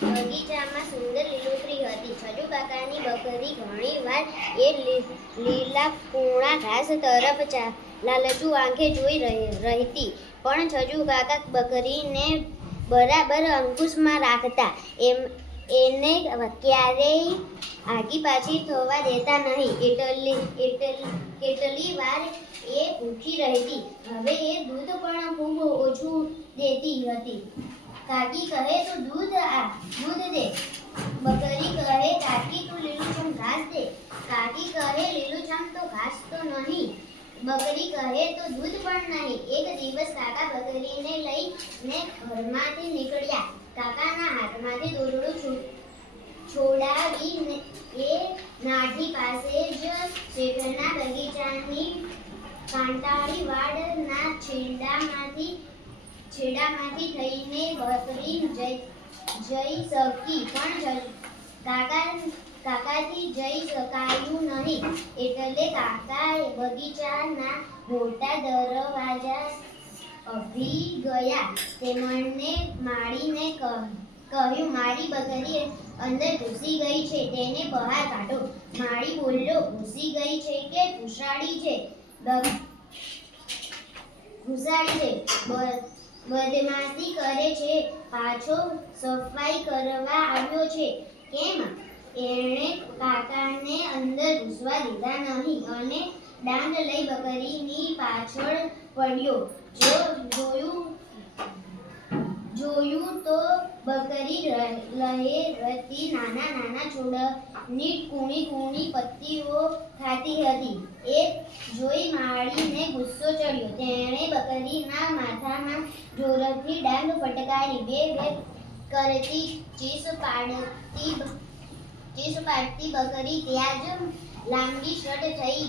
બગીચામાં સુંદર લીલોતરી હતી. છજુ કાકાની બકરી ઘણીવાર એ લીલા કૂણા ઘાસ તરફ લાલચુ આંખે જોઈ રહેતી, પણ છજુ કાકા બકરીને બરાબર અંકુશમાં રાખતા. એને ક્યારેય આગી પાછી થવા દેતા નહીં. કેટલી વાર એ ભૂખી રહેતી. હવે એ દૂધ પણ ખૂબ ઓછું દેતી હતી. કાકી કહે તું દૂધ દે. બકરી કહે કાકી તું લીલુંછમ ઘાસ દે. કાકી કહે લીલુંછમ તો ઘાસ તો નહીં. બકરી કહે તો દૂધ પણ નહીં. એક દિવસ કાકા બકરીને લઈને ઘરમાંથી નીકળ્યા. કાકાના હાથમાંથી દોરડું છોડાવી એ નાઠી પાસે જ શેઠના બગીચાની કાંટાળી વાડના છેડામાંથી થઈને બકરી જઈ શકી, પણ કાકાથી જઈ શકાયું નહીં. એટલે કાકા બગીચાના મોટા દરવાજા અભી ગયા. તેમણે માળીને કહ્યું મારી બકરી અંદર ઘૂસી ગઈ છે, તેને બહાર કાઢો. માળી બોલ્યો ઘૂસી ગઈ છે કે ઘૂસાડી છે? બદમાશી કરે છે, પાછો સફાઈ કરવા આવ્યો છે. કેમ? એણે કાકાને અંદર ઘૂસવા દીધા નહીં અને ડાંગ લઈ બકરીની પાછળ પડ્યો. જોયું તો બકરી લહેરતી નાના છોડની કૂણી પત્તીઓ ખાતી હતી. એ જોઈ માળીને ગુસ્સો ચડ્યો. તેણે બકરીના માથામાં જોરથી ડાંગ ફટકારી. બે કરતી ચીસ પાડતી બકરી ત્યાં જ લાંબી શટ થઈ ગઈ.